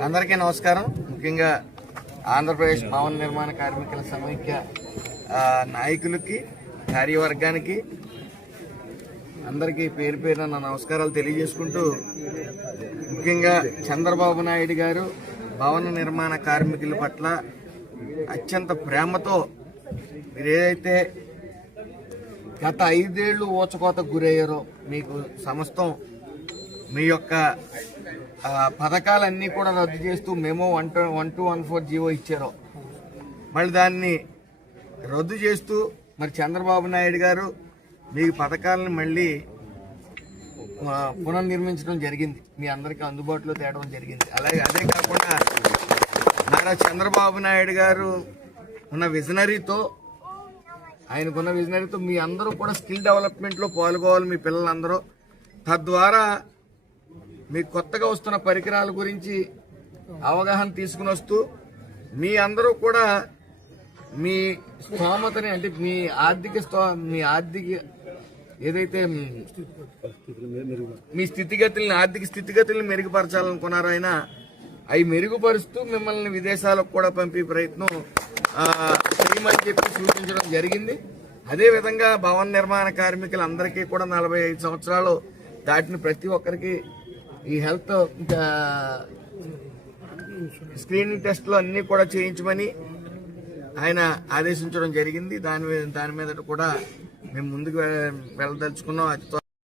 అందరికీ నమస్కారం. ముఖ్యంగా ఆంధ్రప్రదేశ్ భవన నిర్మాణ కార్మికుల సమైక్య నాయకులకి, కార్యవర్గానికి అందరికీ పేరు పేరున నా నమస్కారాలు తెలియజేసుకుంటూ, ముఖ్యంగా చంద్రబాబు నాయుడు గారు భవన నిర్మాణ కార్మికుల పట్ల అత్యంత ప్రేమతో మీరు ఏదైతే గత 5 ఏళ్లు ఊచకోతకు గురయ్యారో, మీకు సమస్తం మీ యొక్క పథకాలన్నీ కూడా రద్దు చేస్తూ మేము 1214 జీవో ఇచ్చారో, మళ్ళీ దాన్ని రద్దు చేస్తూ మరి చంద్రబాబు నాయుడు గారు మీ పథకాలను మళ్ళీ పునర్నిర్మించడం జరిగింది, మీ అందరికీ అందుబాటులో తేవడం జరిగింది. అలాగే అదే కాకుండా నారా చంద్రబాబు నాయుడు గారు ఉన్న విజనరీతో, ఆయనకున్న విజనరీతో మీ అందరూ కూడా స్కిల్ డెవలప్మెంట్లో పాల్గొవాలి, మీ పిల్లలందరూ. తద్వారా మీకు కొత్తగా వస్తున్న పరికరాల గురించి అవగాహన తీసుకుని వస్తూ మీ అందరూ కూడా మీ స్తోమతని, అంటే మీ ఆర్థిక ఏదైతే మీ ఆర్థిక స్థితిగతుల్ని మెరుగుపరచాలనుకున్నారో ఆయన అవి మెరుగుపరుస్తూ మిమ్మల్ని విదేశాలకు కూడా పంపే ప్రయత్నం చేయమని చెప్పి సూచించడం జరిగింది. అదేవిధంగా భవన నిర్మాణ కార్మికులందరికీ కూడా 45 సంవత్సరాలు దాటిన ప్రతి ఒక్కరికి ఈ హెల్త్ స్క్రీనింగ్ టెస్టులు అన్నీ కూడా చేయించమని ఆయన ఆదేశించడం జరిగింది. దాని మీద కూడా మేము ముందుకు వెళ్ళదలుచుకున్నాం.